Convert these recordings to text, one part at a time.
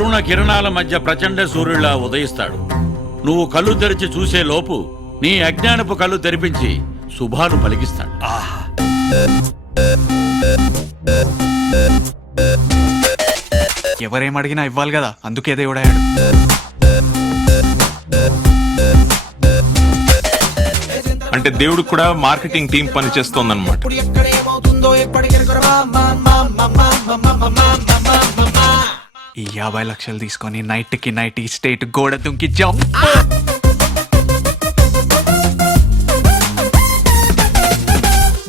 అరుణ కిరణాల మధ్య ప్రచండ సూర్యుడిలా ఉదయిస్తాడు. నువ్వు కళ్ళు తెరిచి చూసే లోపు నీ అజ్ఞానపు కళ్ళు తెరిపించి శుభాలు పలికిస్తాడు. ఎవరేమడిగినా ఇవ్వాలి కదా, అందుకే దేవుడాడు. అంటే దేవుడికి కూడా మార్కెటింగ్ టీం పని చేస్తోందన్నమాట. ఈ 50 లక్షలు తీసుకొని నైట్కి నైట్ ఈ స్టేట్ గోడ దుంకి జంప్.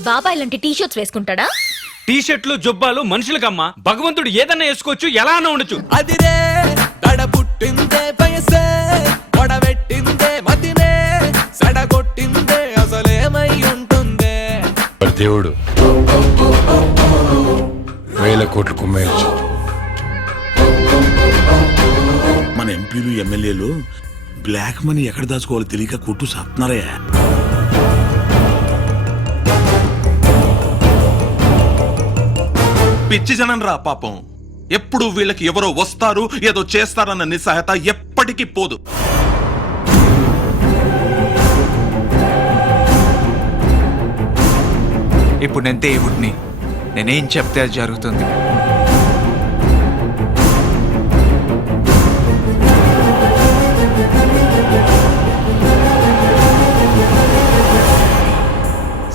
బాబాయ్ లాంటి టీ షర్ట్స్ వేసుకుంటాడా? టీ షర్ట్లు జొబ్బాలు మనుషులకమ్మా. భగవంతుడు ఏదన్నా వేసుకోవచ్చు, ఎలా అన్నా ఉండొచ్చు. అదిరే దడ పుట్టిందే వయసే వడబెట్టిందే మతినే సడగొట్టిందే అసలేమై ఉంటుందే. దేవుడు 1000 కోట్లు కుమ్మేయచ్చు. మన ఎంపీలు ఎమ్మెల్యేలు బ్లాక్ మనీ ఎక్కడ దాచుకోవాలో తెలియక కొట్టు సాపుతున్నారే. పిచ్చి జనం రా పాపం. ఎప్పుడు వీళ్ళకి ఎవరో వస్తారు ఏదో చేస్తారన్న నిస్సహాయత ఎప్పటికీ పోదు. ఇప్పుడు నేను దేవుడిని, నేనేం చెప్తే అది జరుగుతుంది.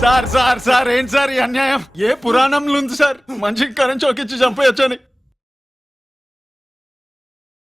సార్ సార్ సార్ ఏంటి సార్ ఈ అన్యాయం? ఏ పురాణంలో ఉంది సార్ మనిషికి కరెంట్ చౌకిచ్చి చంపేయచ్చని?